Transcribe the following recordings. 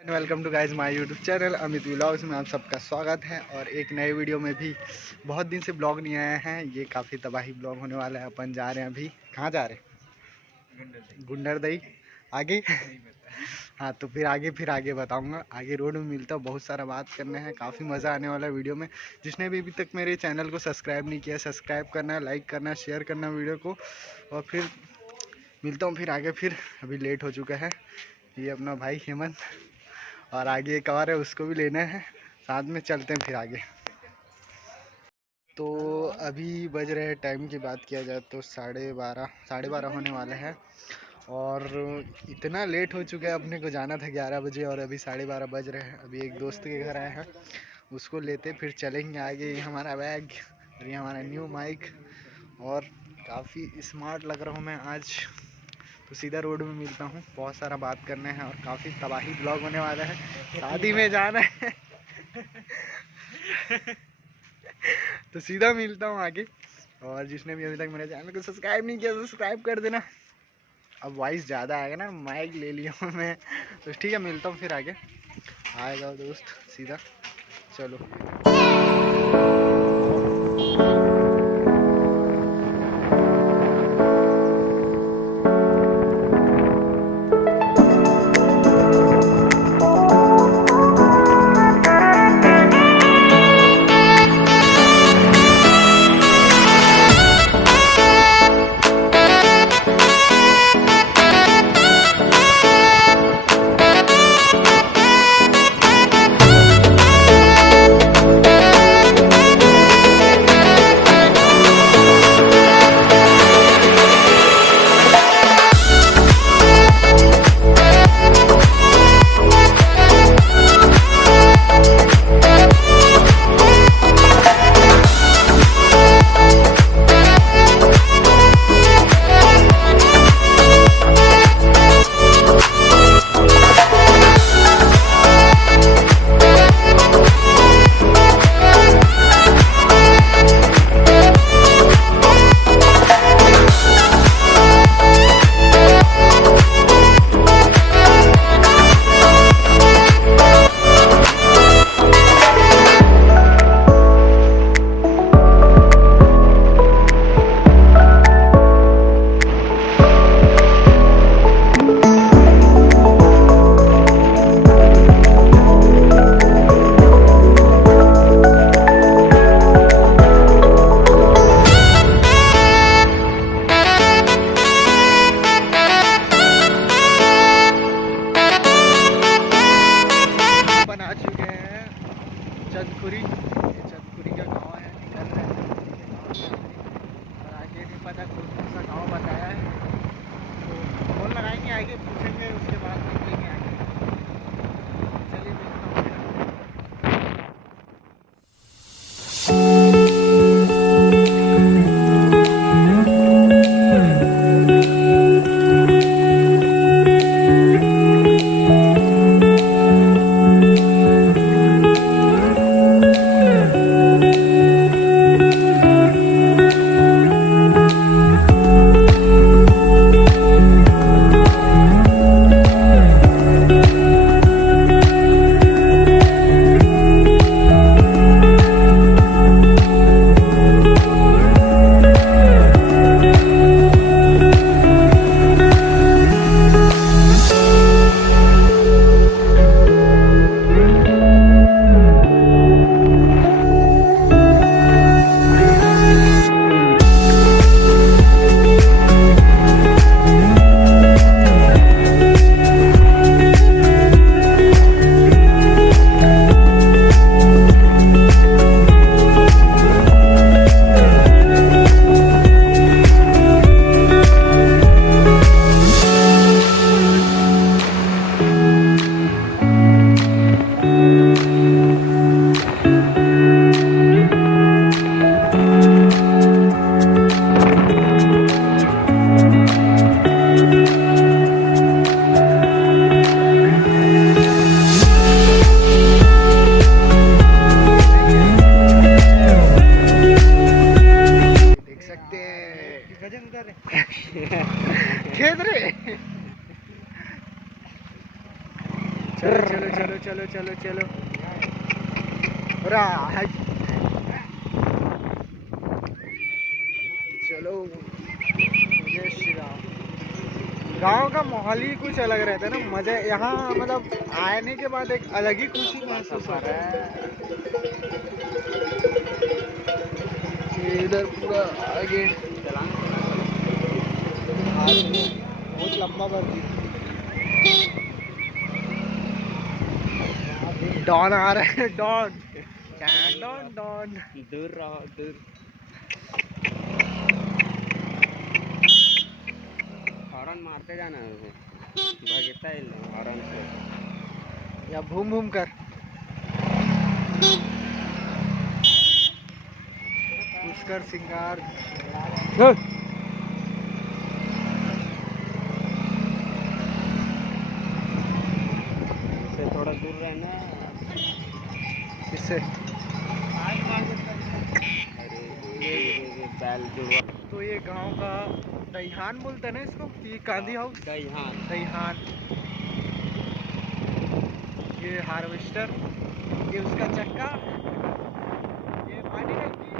Welcome to guys my YouTube channel Amit vlogs में आप सबका स्वागत है। और एक नए वीडियो में भी बहुत दिन से ब्लॉग नहीं आया है। ये काफ़ी तबाही ब्लॉग होने वाला है। अपन जा रहे हैं, अभी कहाँ जा रहे हैं? गुंडरदई आगे। हाँ तो फिर आगे बताऊंगा। आगे रोड में मिलता हूँ, बहुत सारा बात करना है, काफ़ी मज़ा आने वाला है वीडियो में। जिसने भी अभी तक मेरे चैनल को सब्सक्राइब नहीं किया, सब्सक्राइब करना, लाइक करना, शेयर करना वीडियो को। और फिर मिलता हूँ फिर आगे। फिर अभी लेट हो चुका है। ये अपना भाई हेमंत और आगे एक और है, उसको भी लेना है। साथ में चलते हैं फिर आगे। तो अभी बज रहे हैं, टाइम की बात किया जाए तो 12:30 होने वाले हैं। और इतना लेट हो चुका है, अपने को जाना था 11 बजे और अभी 12:30 बज रहे हैं। अभी एक दोस्त के घर आए हैं, उसको लेते फिर चलेंगे आगे। ये हमारा बैग और ये हमारा न्यू माइक। और काफ़ी स्मार्ट लग रहा हूँ मैं आज। तो सीधा रोड में मिलता हूँ, बहुत सारा बात करना है और काफ़ी तबाही ब्लॉग होने वाला है। शादी में जाना है। तो सीधा मिलता हूँ आगे। और जिसने भी अभी तक मेरे चैनल को सब्सक्राइब नहीं किया, सब्सक्राइब कर देना। अब वॉइस ज़्यादा आएगा ना, माइक ले लिया हूँ मैं, तो ठीक है मिलता हूँ फिर आगे। आएगा दोस्त सीधा, चलो। चलो चलो चलो चलो। चलो, जय श्री राम। गाँव का माहौल ही कुछ अलग रहता है ना, मज़े यहाँ मतलब आने के बाद एक अलग ही खुशी महसूस हो रहा है। इधर पूरा आगे बहुत लंबा बर्दी। डॉन आ रहा है, डॉन डॉन डॉन। दूर रहो, दूर। हॉर्न मारते जाना है, भगता है हॉर्न से, या भूम भूम कर। पुष्कर सिंगार से थोड़ा दूर रहना इससे। बैल जुड़वा। तो ये गांव का दहीहान बोलते हैं ना इसको, ये गांधी हाउस। दहीहान। ये हार्वेस्टर, ये उसका चक्का, ये पानी टंकी,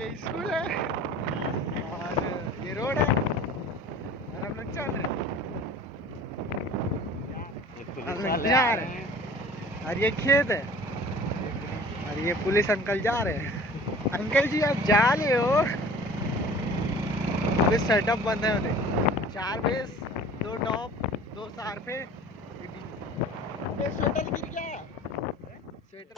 ये स्कूल है और ये रोड है और हम लोग चल रहे हैं। और ये खेत है और ये पुलिस अंकल जा रहे हैं। अंकल जी आप जा रहे हो? अभी सेटअप बंद है उन्हें। 4 बेस, 2 टॉप, 2 सार्फे। स्वेटर गिर गया, स्वेटर।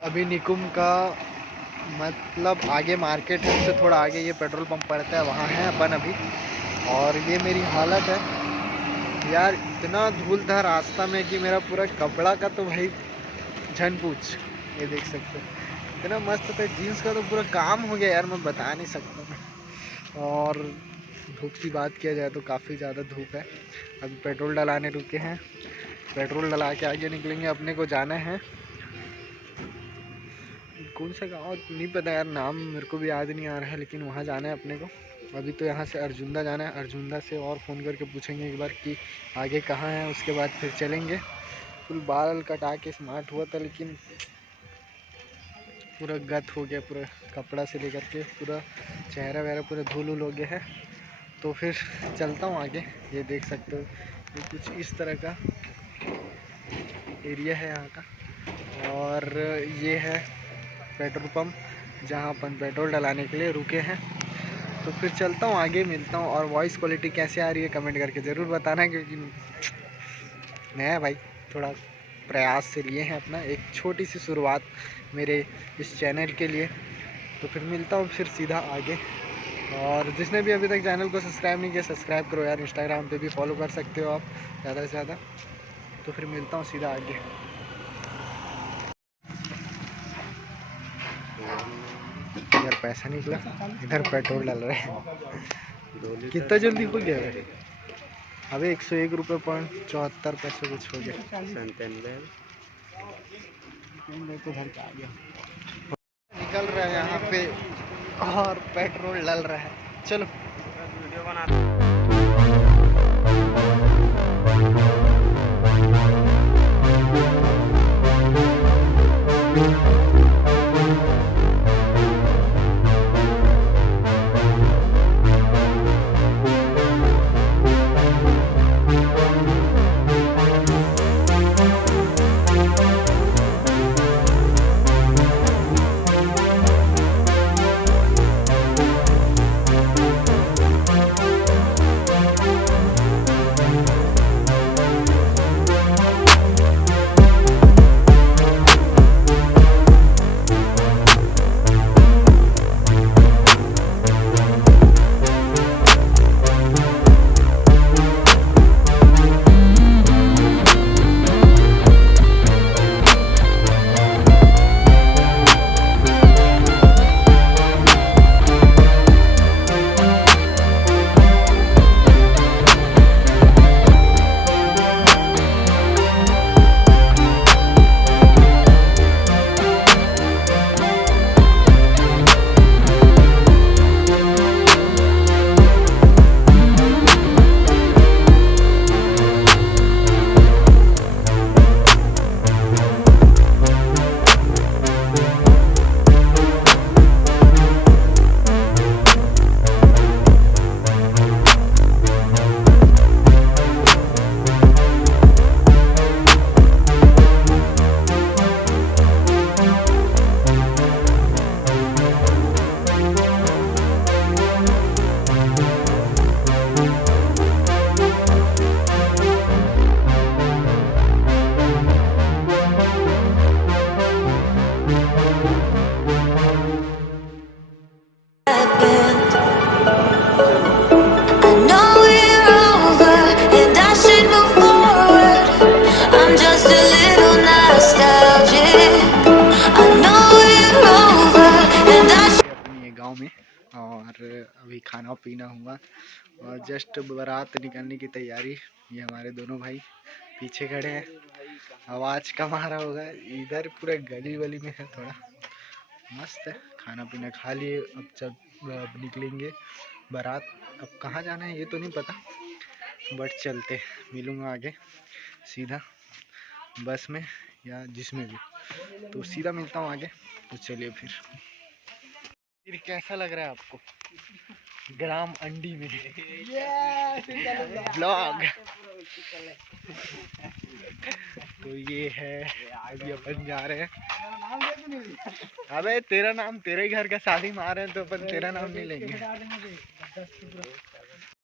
अभी निकुम का मतलब आगे मार्केट है, उससे थोड़ा आगे ये पेट्रोल पंप पड़ता है, वहाँ है अपन अभी। और ये मेरी हालत है यार, इतना धूल था रास्ता में कि मेरा पूरा कपड़ा का तो भाई झन पूछ। ये देख सकते हो इतना मस्त था, जीन्स का तो पूरा काम हो गया यार, मैं बता नहीं सकता। और धूप की बात किया जाए तो काफ़ी ज़्यादा धूप है। अभी पेट्रोल डलाने रुके हैं, पेट्रोल डला के आगे निकलेंगे। अपने को जाना है कौन सा गाँव नहीं पता यार, नाम मेरे को भी याद नहीं आ रहा है, लेकिन वहाँ जाना है अपने को। अभी तो यहाँ से अर्जुंदा जाना है, अर्जुंदा से और फ़ोन करके पूछेंगे एक बार कि आगे कहाँ है, उसके बाद फिर चलेंगे। फुल बाल कटा के स्मार्ट हुआ था, लेकिन पूरा गत हो गया, पूरा कपड़ा से लेकर के पूरा चेहरा वगैरह पूरा धूल उल हो गया है। तो फिर चलता हूँ आगे। ये देख सकते हो ये कुछ इस तरह का एरिया है यहाँ का। और ये है पेट्रोल पंप जहाँ अपन पेट्रोल डलाने के लिए रुके हैं। तो फिर चलता हूँ आगे, मिलता हूँ। और वॉइस क्वालिटी कैसे आ रही है कमेंट करके ज़रूर बताना, क्योंकि नया भाई थोड़ा प्रयास से लिए हैं अपना एक छोटी सी शुरुआत मेरे इस चैनल के लिए। तो फिर मिलता हूँ फिर सीधा आगे। और जिसने भी अभी तक चैनल को सब्सक्राइब नहीं किया, सब्सक्राइब करो यार। इंस्टाग्राम पे भी फॉलो कर सकते हो आप ज़्यादा से ज़्यादा। तो फिर मिलता हूँ सीधा आगे। इधर पैसा निकला, इधर पेट्रोल डाल रहे हैं। कितना जल्दी हो गया है? अबे 101 रुपये पॉइंट 74 पैसे कुछ हो गया। निकल रहा है यहाँ पे और पेट्रोल डल रहा है। चलो वीडियो बना। गांव में और अभी खाना पीना हुआ और जस्ट बारात निकलने की तैयारी। ये हमारे दोनों भाई पीछे खड़े हैं, आवाज़ कम आ रहा होगा। इधर पूरा गली वली में है, थोड़ा मस्त है। खाना पीना खा लिए, अब निकलेंगे बारात। अब कहाँ जाना है ये तो नहीं पता, बट चलते। मिलूँगा आगे सीधा बस में या जिसमें भी, तो सीधा मिलता हूँ आगे। तो चलिए फिर कैसा लग रहा है आपको ग्राम अंडी में ब्लॉग? तो ये है, अभी अपन जा रहे हैं। अबे तेरा नाम, तेरे घर का शादी में आ रहे हैं तो अपन तेरा नाम नहीं लेंगे।